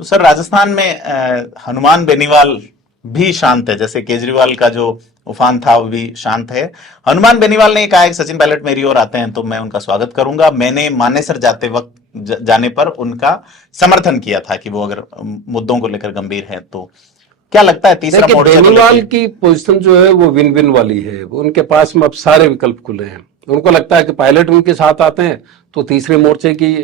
तो सर राजस्थान में हनुमान बेनीवाल भी शांत है, जैसे केजरीवाल का जो उफान था वो भी शांत है। हनुमान बेनीवाल ने कहा है कि सचिन पायलट मेरी ओर आते हैं तो मैं उनका स्वागत करूंगा। मैंने मानेसर जाते वक्त जाने पर उनका समर्थन किया था कि वो अगर मुद्दों को लेकर गंभीर है तो। क्या लगता है तीसरा देखिए, मोर्चे को बेनीवाल लेकर? की पोजीशन जो है वो विन विन वाली है। वो उनके पास में अब सारे विकल्प खुले हैं। उनको लगता है कि पायलट उनके साथ आते हैं तो तीसरे मोर्चे की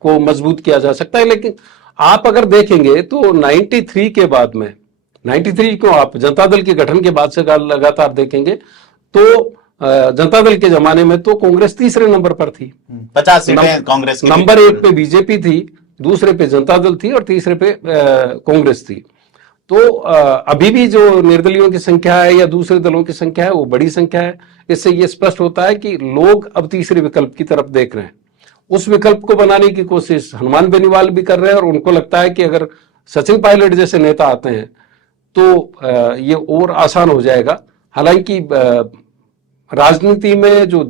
को मजबूत किया जा सकता है। लेकिन आप अगर देखेंगे तो 93 के बाद में, 93 को आप जनता दल के गठन के बाद से लगातार देखेंगे तो जनता दल के जमाने में तो कांग्रेस तीसरे नंबर पर थी। 50 सीटें कांग्रेस की भी नंबर थी। एक पे बीजेपी थी, दूसरे पे जनता दल थी और तीसरे पे कांग्रेस थी। तो अभी भी जो निर्दलियों की संख्या है या दूसरे दलों की संख्या है वो बड़ी संख्या है। इससे ये स्पष्ट होता है कि लोग अब तीसरे विकल्प की तरफ देख रहे हैं। उस विकल्प को बनाने की कोशिश हनुमान बेनीवाल भी कर रहे हैं और उनको लगता है कि अगर सचिन पायलट जैसे नेता आते हैं तो ये और आसान हो जाएगा। हालांकि राजनीति में जो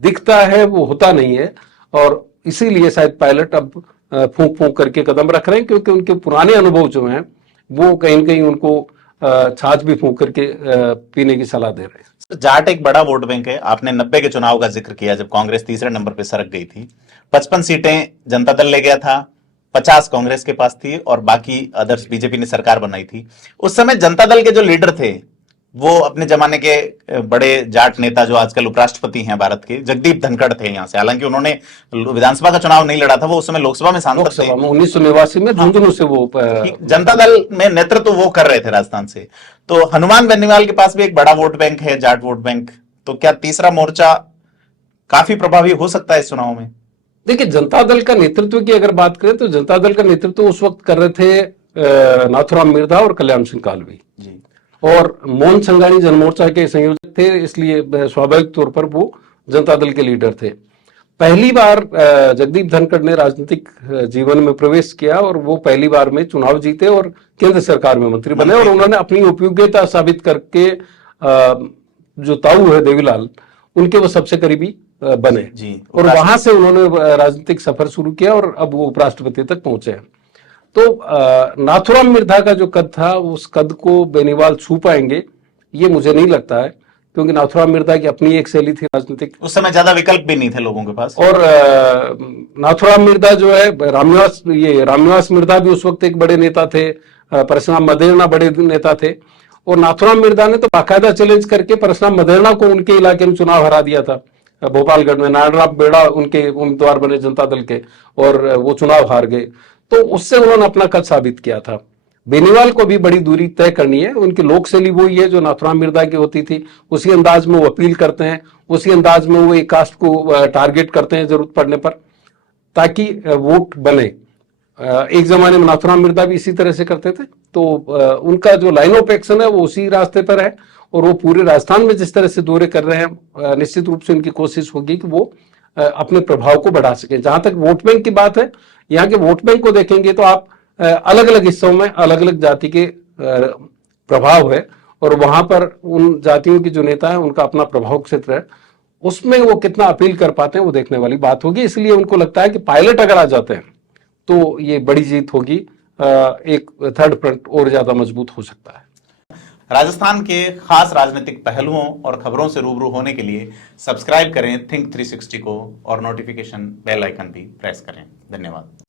दिखता है वो होता नहीं है और इसीलिए शायद पायलट अब फूंक फूंक करके कदम रख रहे हैं, क्योंकि उनके पुराने अनुभव जो हैं वो कहीं न कहीं उनको छाछ भी फूंक करके पीने की सलाह दे रहे हैं। जाट एक बड़ा वोट बैंक है। आपने 90 के चुनाव का जिक्र किया जब कांग्रेस तीसरे नंबर पर सरक गई थी। 55 सीटें जनता दल ले गया था, 50 कांग्रेस के पास थी और बाकी अदर्स बीजेपी ने सरकार बनाई थी। उस समय जनता दल के जो लीडर थे वो अपने जमाने के बड़े जाट नेता जो आजकल उपराष्ट्रपति हैं भारत के, जगदीप धनखड़ थे यहां से। हालांकि उन्होंने विधानसभा का चुनाव नहीं लड़ा था, वो उस समय लोकसभा में सांसद थे। लोकसभा में 1989 में झुंझुनू से वो जनता दल में नेतृत्व वो कर रहे थे राजस्थान से। तो हनुमान बेनीवाल के पास भी एक बड़ा वोट बैंक है, जाट वोट बैंक। तो क्या तीसरा मोर्चा काफी प्रभावी हो सकता है इस चुनाव में? देखिए, जनता दल का नेतृत्व की अगर बात करें तो जनता दल का नेतृत्व उस वक्त कर रहे थे नाथुराम मिर्धा और कल्याण सिंह कालवी जी। और मोहन संगानी जनमोर्चा के संयोजक थे, इसलिए स्वाभाविक तौर पर वो जनता दल के लीडर थे। पहली बार जगदीप धनखड़ ने राजनीतिक जीवन में प्रवेश किया और वो पहली बार में चुनाव जीते और केंद्र सरकार में मंत्री बने और उन्होंने अपनी उपयोगिता साबित करके जो ताऊ है देवीलाल, उनके वो सबसे करीबी बने जी। और वहां से उन्होंने राजनीतिक सफर शुरू किया और अब वो उपराष्ट्रपति तक पहुंचे हैं। तो नाथुराम मिर्धा का जो कद था उस कद को बेनीवाल छू पाएंगे ये मुझे नहीं लगता है, क्योंकि नाथुराम मिर्धा की अपनी एक शैली थी राजनीतिक। उस समय ज्यादा विकल्प भी नहीं थे लोगों के पास। और नाथुराम मिर्धा जो है रामनिवास मिर्धा भी उस वक्त एक बड़े नेता थे, परशुराम मदेरणा बड़े नेता थे और नाथुराम मिर्धा ने तो बाकायदा चैलेंज करके परशुराम मदेरणा को उनके इलाके में चुनाव हरा दिया था। भोपालगढ़ में नारायण बेड़ा उनके उम्मीदवार बने जनता दल के और वो चुनाव हार गए। तो उससे उन्होंने अपना कद साबित किया था। बेनीवाल को भी बड़ी दूरी तय करनी है। उनकी लोक शैली वही है जो नाथुराम मिर्धा की होती थी। उसी अंदाज में वो अपील करते हैं, उसी अंदाज में वो एक कास्ट को टारगेट करते हैं जरूरत पड़ने पर, ताकि वोट बने। एक जमाने में नाथुराम मिर्धा भी इसी तरह से करते थे। तो उनका जो लाइन ऑफ एक्शन है वो उसी रास्ते पर है और वो पूरे राजस्थान में जिस तरह से दौरे कर रहे हैं, निश्चित रूप से उनकी कोशिश होगी कि वो अपने प्रभाव को बढ़ा सके। जहां तक वोट बैंक की बात है, यहाँ के वोट बैंक को देखेंगे तो आप अलग अलग हिस्सों में अलग अलग जाति के प्रभाव है और वहां पर उन जातियों की जो नेता है उनका अपना प्रभाव क्षेत्र है, उसमें वो कितना अपील कर पाते हैं वो देखने वाली बात होगी। इसलिए उनको लगता है कि पायलट अगर आ जाते हैं तो ये बड़ी जीत होगी, एक थर्ड फ्रंट और ज्यादा मजबूत हो सकता है। राजस्थान के खास राजनीतिक पहलुओं और खबरों से रूबरू होने के लिए सब्सक्राइब करें थिंक 360 को और नोटिफिकेशन बेल आइकन भी प्रेस करें। धन्यवाद।